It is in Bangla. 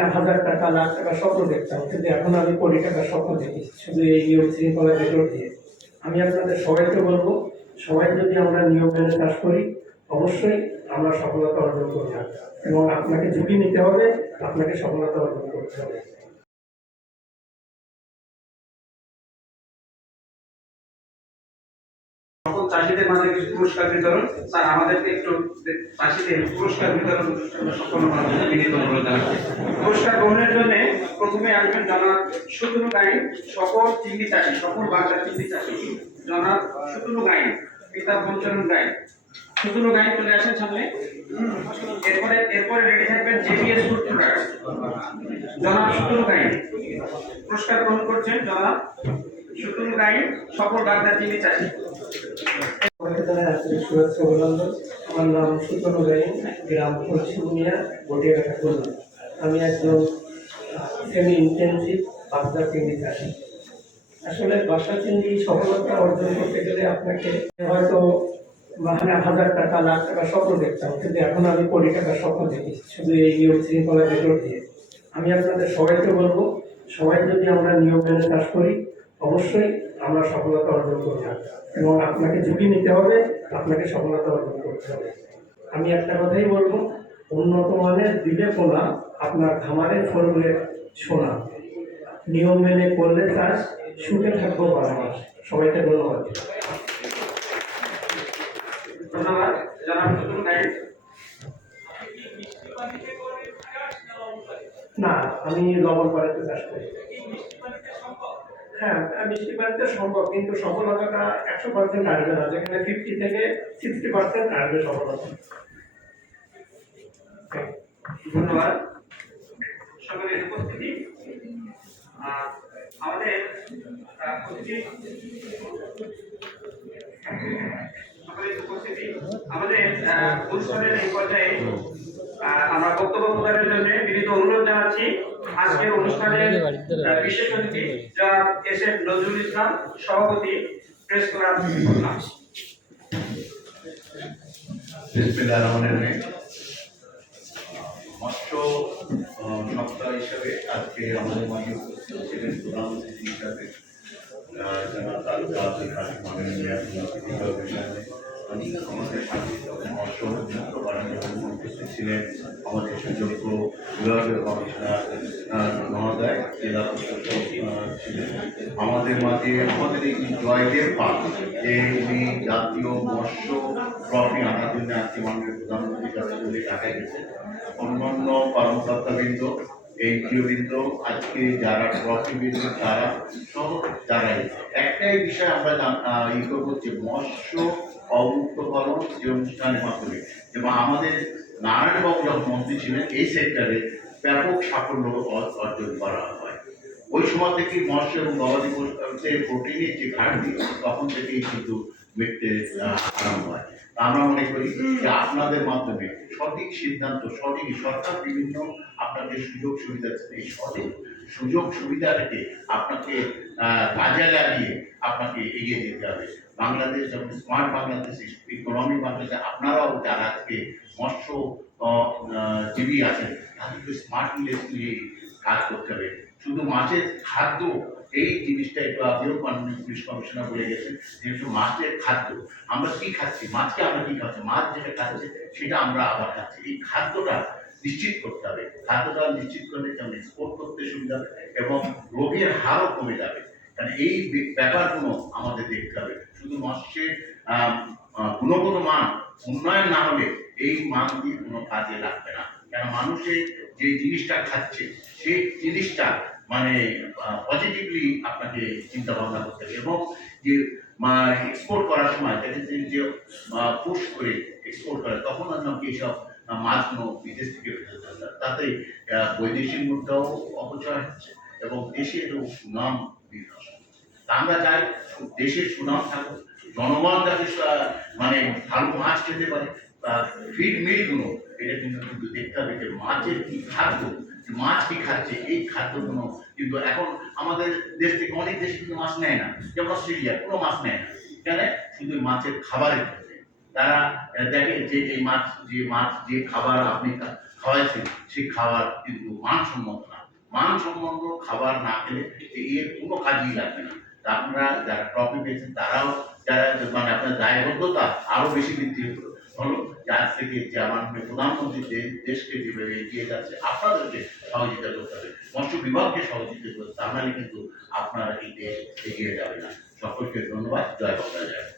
বাহানে হাজার টাকা, লাখ টাকা স্বপ্ন দেখতাম, কিন্তু এখন আমি কোটি টাকার স্বপ্ন দেখি, শুধু এই নিয়ম শৃঙ্খলা ভেতর দিয়ে। আমি আপনাদের সবাইকে বলব, সবাই যদি আমরা নিয়ম মেনে চাষ করি, অবশ্যই আমরা সফলতা অর্জন করব। এবং আপনাকে ঝুঁকি নিতে হবে, আপনাকে সফলতা অর্জন করতে হবে। সকল চাষিদের মাঝে কিছু পুরস্কার বিতরণ, স্যার, আমাদেরকে একটু চাষিদের পুরস্কার বিতরণ সফল হওয়ার জন্য বিনীত অনুরোধ জানাচ্ছি। পুরস্কার গ্রহণের জন্য প্রথমে আসবেন জনাব সুতুনু গাইন, সকল চিংড়ি চাষি, সকল বাংলা চিংড়ি চাষি। জনাব সুতুনু গাইন, পিতা পঞ্চরণ গাইন। সুতুনু গাইন, চলে আসেন সামনে। এরপরে এরপরে রেডি থাকবেন প্রোডাক্টস। জনাব সুতুনু গাইন, পুরস্কার গ্রহণ করছেন জনাব অভিনন্দন। আমার নাম গ্রাম আমি একজন সেমি আসলে বাসা চিংড়ি সফলতা অর্জন করতে গেলে আপনাকে হয়তো বাহানে হাজার টাকা, লাখ টাকা স্বপ্ন দেখতাম, কিন্তু এখন আমি কোটি টাকার স্বপ্ন দেখি, শুধু এই শৃঙ্খলা ভেতর দিয়ে। আমি আপনাদের সবাইকে বলব, সবাই যদি আমরা নিয়ম মেনে চাষ করি অবশ্যই আমরা সফলতা অর্জন করব। এবং আপনাকে ঝুঁকি নিতে হবে আপনাকে সফলতা অর্জন করতে হবে। আমি একটা কথাই বলব উন্নত মানের দিলে পোনা আপনার খামারে ফলবে সোনা নিয়ম মেনে করলে চাষ সুখে থাকব বারো মাস সবাইকে ধন্যবাদ। ধন্যবাদ। জনাব না আমি লবণ পানিতে চাষ করি। হ্যাঁ মিষ্টি পানিতে সম্ভব, কিন্তু সফলতাটা একশো পার্সেন্ট আসবে না, যেখানে ফিফটি থেকে সিক্সটি পার্সেন্ট আসবে সফলতা। ধন্যবাদ। সকলের উপস্থিতি। আমাদের সকলের উপস্থিতি। আমাদের অনুষ্ঠানের এই পর্যায়ে আমরা বক্তব্য প্রদানের জন্য বিনীত অনুরোধ জানাচ্ছি। আজকের অনুষ্ঠানের বিশেষ অতিথি যা এস এফ নজরুল ইসলাম সভাপতি প্রেস ক্লাব মৎস্য সপ্তাহ হিসাবে আজকে আমাদের মাঝে উপস্থিত ছিলেন প্রধান অতিথি হিসাবে যারা মাননীয় ছিলেন আমাদের সুযোগ্য আমাদের মাঝে, আমাদের এই জয়দেব পাল যে উনি জাতীয় মৎস্য ট্রফি আনার জন্য আজকে মাননীয় প্রধানমন্ত্রীর কাছে ঢাকায় গেছেন। অন্যান্য কর্মকর্তাবৃন্দ এই প্রিয়বৃন্দ আজকে যারা ট্রফি পেয়েছে তারা সহ যারাই একটাই বিষয় আমরা ই করব যে মৎস্য অমুক্তকরণ যে অনুষ্ঠানের মাধ্যমে। এবং আমাদের নারায়ণবাবু যখন মন্ত্রী ছিলেন, এই সেক্টরে ব্যাপক সাফল্য অর্জন করা হয়। ওই সময় থেকে মৎস্য এবং গবাদি পশুতে প্রোটিনের যে ঘাটতি, তখন থেকেই কিন্তু মিটতে আরম্ভ হয়। আমরা মনে করি যে আপনাদের মাধ্যমে সঠিক সিদ্ধান্ত সঠিক সরকার বিভিন্ন আপনাকে সুযোগ সুবিধা দিচ্ছে এই সঠিক সুযোগ সুবিধাটাকে আপনাকে আহ, কাজে লাগিয়ে আপনাকে এগিয়ে যেতে হবে। বাংলাদেশ যেমন স্মার্ট বাংলাদেশ ইকোনমি বাংলাদেশে আপনারাও যারা আজকে মৎস্য আহ, আহ, জীবী আছেন তাদেরকে স্মার্ট নিয়ে কাজ করতে হবে। শুধু মাছের খাদ্য, এই জিনিসটা একটু মাননীয় পুলিশ কমিশনার বলে গেছেন যেহেতু মাছের খাদ্য, আমরা কি খাচ্ছি মাছকে আমরা কি খাচ্ছি মাছ যেটা খাচ্ছে সেটা আমরা আবার খাচ্ছি। এই খাদ্যটা নিশ্চিত করতে হবে। খাদ্যটা নিশ্চিত করলে যেমন এক্সপোর্ট করতে সুবিধা এবং রোগের হারও কমে যাবে। কারণ এই ব্যাপারগুলো আমাদের দেখতে হবে। শুধু মৎস্যের গুণগত মান উন্নয়ন না হলে এই মান দিয়ে কোনো কাজে লাগবে না। কেন মানুষের যে জিনিসটা খাচ্ছে, সেই জিনিসটা মানে পজিটিভলি আপনাকে চিন্তা ভাবনা করতে হবে এবং যে এক্সপোর্ট করার সময় তাদের যে- পুশ করে এক্সপোর্ট করে, তখন আপনাকে এইসব মাছগুলো বিদেশ থেকে ফেরত হবে। তাতে বৈদেশিক মুদ্রাও অপচয় হচ্ছে এবং দেশেরও সুনাম। তা আমরা চাই দেশের সুনাম থাকুক, জনগণ যাতে মানে ভালো মাছ খেতে পারে ফিড মিলগুলো এটা কিন্তু কিন্তু দেখতে হবে যে মাছের কি খাদ্য যে মাছ কি খাচ্ছে, এই খাদ্যগুলো কিন্তু এখন আমাদের দেশ থেকে অনেক দেশ কিন্তু মাছ নেয় না। যেমন অস্ট্রেলিয়া, কোনো মাছ নেয় না। কেন? শুধু মাছের খাবারের তারা দেখে যে এই মাছ, যে মাছ, যে খাবার আপনি খাওয়াইছেন, সেই খাবার কিন্তু মানসম্মত না। মানসম্মত খাবার না খেলে এর কোনো কাজই লাগবে না। আপনারা যারা ট্রফি পেয়েছেন, তারাও যারা মানে আপনার দায়বদ্ধতা আরও বেশি বৃদ্ধি আজ থেকে যে আমার মানে প্রধানমন্ত্রী যে দেশকে যেভাবে এগিয়ে যাচ্ছে, আপনাদেরকে সহযোগিতা করতে হবে। মৎস্য বিভাগকে সহযোগিতা করতে তাহলে মানে কিন্তু আপনারা এই দেশ এগিয়ে যাবে না। সকলকে ধন্যবাদ, জয় বাংলা জয়।